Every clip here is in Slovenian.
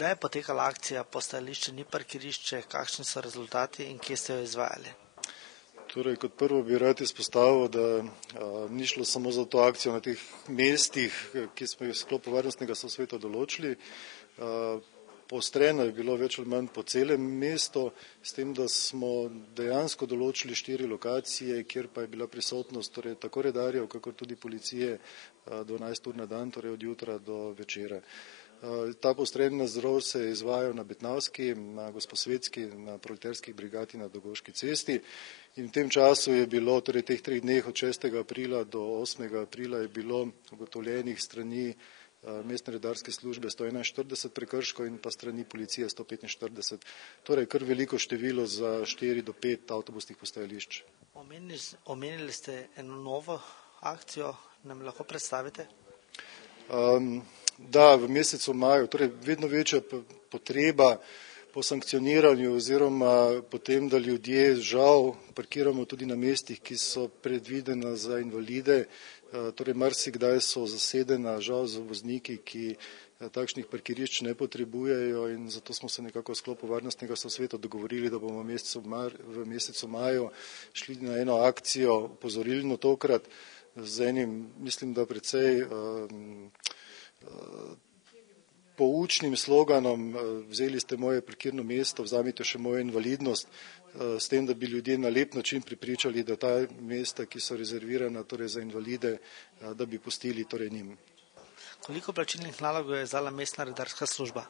Kdaj je potekala akcija Postajališče ni parkirišče, kakšni so rezultati in kje ste jo izvajali? Torej, kot prvo bi rad izpostavil, da ni šlo samo za to akcijo na teh mestih, ki smo jih v sklopu varnostnega sosveta določili. Poostreno je bilo več ali manj po celem mestu, s tem, da smo dejansko določili 4 lokacije, kjer pa je bila prisotnost torej, tako redarjev, kakor tudi policije 12 ur na dan, torej od jutra do večera. Ta poostren nadzor se je izvajal na Betnavski, na Gosposvetski, na Proletarskih brigadi na Dogoški cesti in v tem času je bilo, torej teh 3 dneh od 6. aprila do 8. aprila je bilo ugotovljenih strani mestne redarske službe 141 prekrškov in pa strani policije 145, torej kar veliko število za 4 do 5 avtobusnih postajališč. Omenili ste eno novo akcijo, nam lahko predstavite? Da, v mesecu maju, torej vedno večja potreba po sankcioniranju oziroma po tem, da ljudje žal parkiramo tudi na mestih, ki so predvidena za invalide, torej marsikdaj so zasedena žal z vozniki, ki takšnih parkirišč ne potrebujejo in zato smo se nekako v sklopu varnostnega sosveta dogovorili, da bomo v mesecu maju šli na eno akcijo opozorilno tokrat z enim, mislim, da precej poučnim sloganom vzeli ste moje parkirno mesto, vzamite še mojo invalidnost, s tem, da bi ljudje na lep način prepričali, da ta mesta, ki so rezervirana torej za invalide, da bi pustili torej njim. Koliko plačilnih nalogov je izdala mestna redarska služba?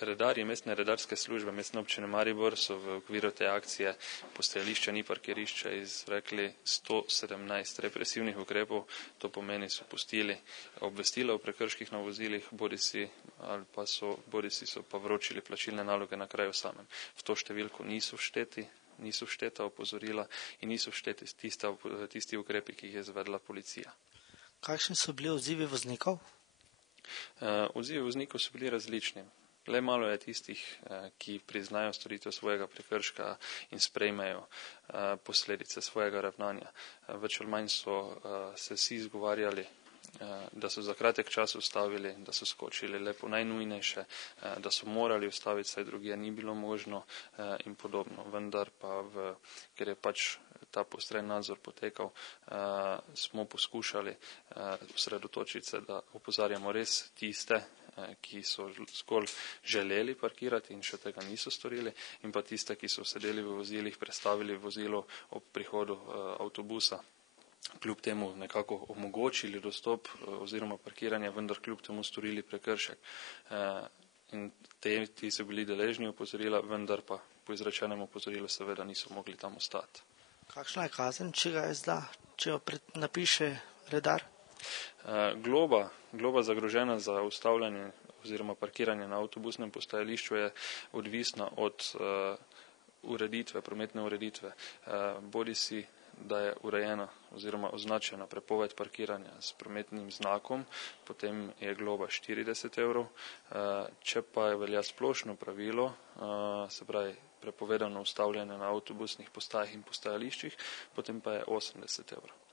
Redarji mestne redarske službe Mestne občine Maribor so v okviru te akcije Postajališče ni parkirišče izrekli 117 represivnih ukrepov, to pomeni so pustili obvestila o prekrških na vozilih, bodisi so pa vročili plačilne naloge na kraju samem. V to številko niso všteta opozorila in niso všteti tisti ukrepi, ki jih je izvedla policija. Kakšni so bili odzivi voznikov? Odzivi voznikov so bili različni. Le malo je tistih, ki priznajo storitev svojega prekrška in sprejmejo posledice svojega ravnanja. Več ali manj so se vsi izgovarjali, da so za kratek čas ustavili, da so skočili le po najnujnejše, da so morali ustaviti, saj drugje ni bilo možno in podobno. Vendar pa, ker je pač ta poostren nadzor potekal, smo poskušali osredotočiti se, da opozarjamo res tiste, ki so zgolj želeli parkirati in še tega niso storili, in pa tiste, ki so sedeli v vozilih, prestavili vozilo ob prihodu avtobusa, kljub temu nekako omogočili dostop oziroma parkiranje, vendar kljub temu storili prekršek. In ti so bili deležni opozorila, vendar pa po izrečenem opozorilu seveda niso mogli tam ostati. Kakšna je kazen, če ga izda, če jo napiše redar? Globa zagrožena za ustavljanje oziroma parkiranje na avtobusnem postajališču je odvisna od prometne ureditve. Bodisi da je urejena oziroma označena prepoved parkiranja s prometnim znakom, potem je globa 40 evrov. Če pa velja splošno pravilo, se pravi prepovedano ustavljanje na avtobusnih postajah in postajališčih, potem pa je 80 evrov.